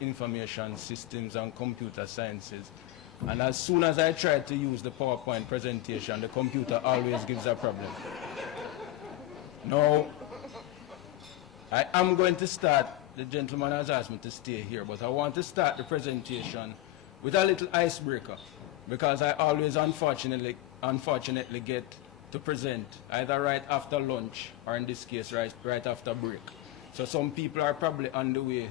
information systems and computer sciences. And as soon as I try to use the PowerPoint presentation, the computer always gives a problem. Now, I am going to start, the gentleman has asked me to stay here, but I want to start the presentation with a little icebreaker, because I always unfortunately get to present either right after lunch or in this case right after break. So some people are probably on the way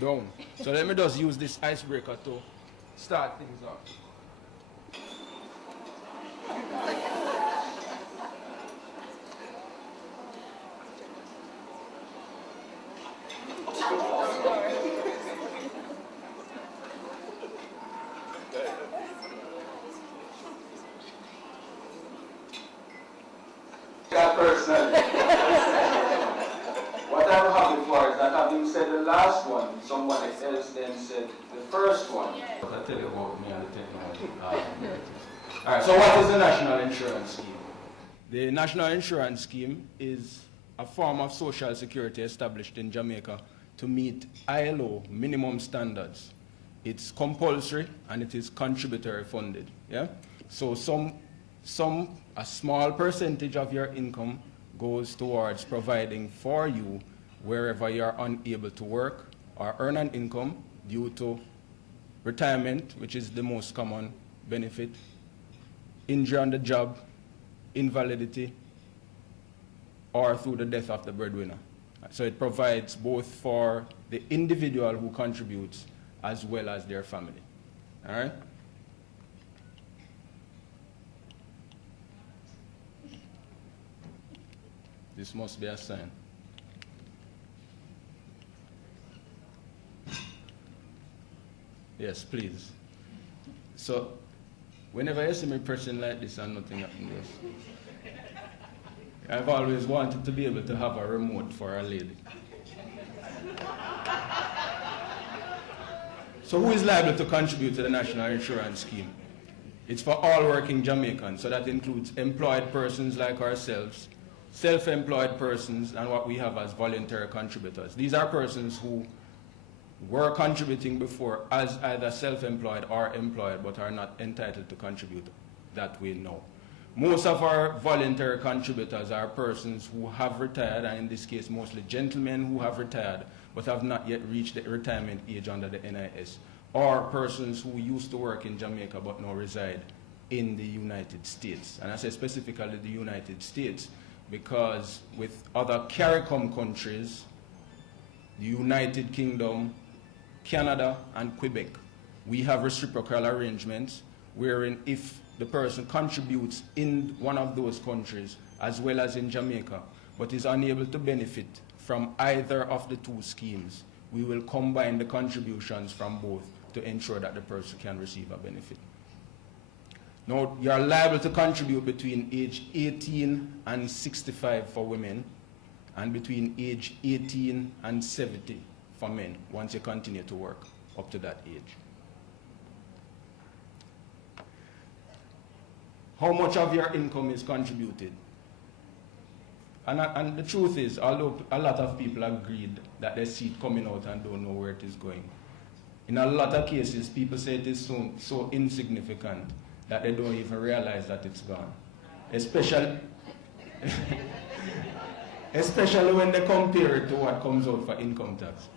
down. So let me just use this icebreaker to start things off. What I'm happy for is that having said the last one, someone else then said the first one. But I'll tell you about me and the technology. Alright, so what is the National Insurance Scheme? The National Insurance Scheme is a form of social security established in Jamaica to meet ILO minimum standards. It's compulsory and it is contributory funded. Yeah? So a small percentage of your income goes towards providing for you wherever you're unable to work or earn an income due to retirement, which is the most common benefit, injury on the job, invalidity, or through the death of the breadwinner. So it provides both for the individual who contributes as well as their family. All right? This must be a sign. Yes, please. So, whenever you see me pressing like this and nothing happens, I've always wanted to be able to have a remote for a lady. So who is liable to contribute to the National Insurance Scheme? It's for all working Jamaicans, so that includes employed persons like ourselves, self-employed persons, and what we have as voluntary contributors. These are persons who were contributing before as either self-employed or employed, but are not entitled to contribute that way now. Most of our voluntary contributors are persons who have retired, and in this case mostly gentlemen who have retired but have not yet reached the retirement age under the NIS, or persons who used to work in Jamaica but now reside in the United States. And I say specifically the United States because with other CARICOM countries, the United Kingdom, Canada, and Quebec, we have reciprocal arrangements wherein if the person contributes in one of those countries as well as in Jamaica, but is unable to benefit from either of the two schemes, we will combine the contributions from both to ensure that the person can receive a benefit. Now, you are liable to contribute between age 18 and 65 for women, and between age 18 and 70 for men, once you continue to work up to that age. How much of your income is contributed? And the truth is, although a lot of people agreed that they see it coming out and don't know where it is going, in a lot of cases, people say it is so insignificant that they don't even realize that it's gone. Especially when they compare it to what comes out for income tax.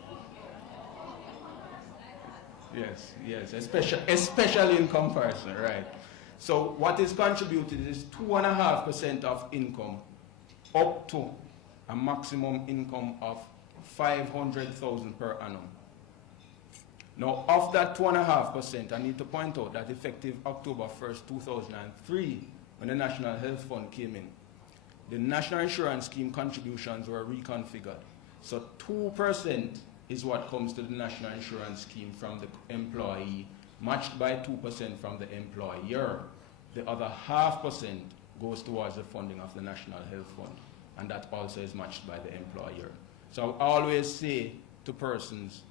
Yes, especially in comparison, right? So what is contributed is 2.5% of income up to a maximum income of 500,000 per annum. Now, of that 2.5%, I need to point out that effective October 1st, 2003, when the National Health Fund came in, the National Insurance Scheme contributions were reconfigured. So 2% is what comes to the National Insurance Scheme from the employee, matched by 2% from the employer. The other 0.5% goes towards the funding of the National Health Fund, and that also is matched by the employer. So I always say to persons,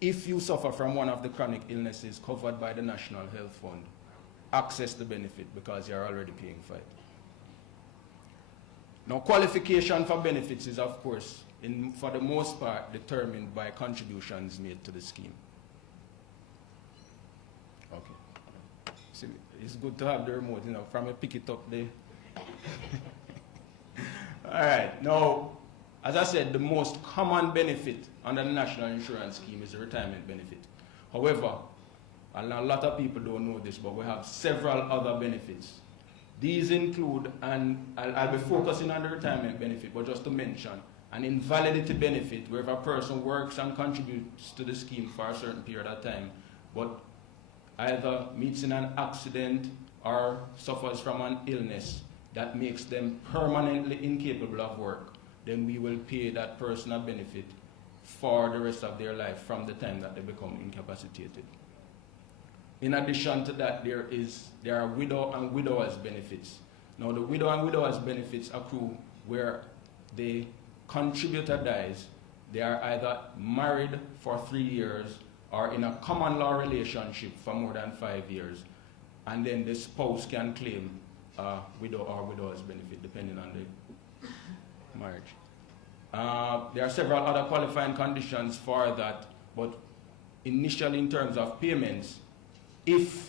if you suffer from one of the chronic illnesses covered by the National Health Fund, access the benefit because you're already paying for it. Now, qualification for benefits is, of course, for the most part, determined by contributions made to the scheme. Okay. See, it's good to have the remote, you know, from a pick it up there. All right. Now, as I said, the most common benefit under the National Insurance Scheme is the retirement benefit. However, and a lot of people don't know this, but we have several other benefits. These include, and I'll be focusing on the retirement benefit, but just to mention, an invalidity benefit where if a person works and contributes to the scheme for a certain period of time, but either meets in an accident or suffers from an illness that makes them permanently incapable of work, then we will pay that person a benefit for the rest of their life from the time that they become incapacitated. In addition to that, there are widow and widowers benefits. Now, the widow and widowers benefits accrue where the contributor dies, they are either married for 3 years or in a common law relationship for more than 5 years, and then the spouse can claim widow or widower's benefit depending on the marriage. There are several other qualifying conditions for that, but initially in terms of payments, if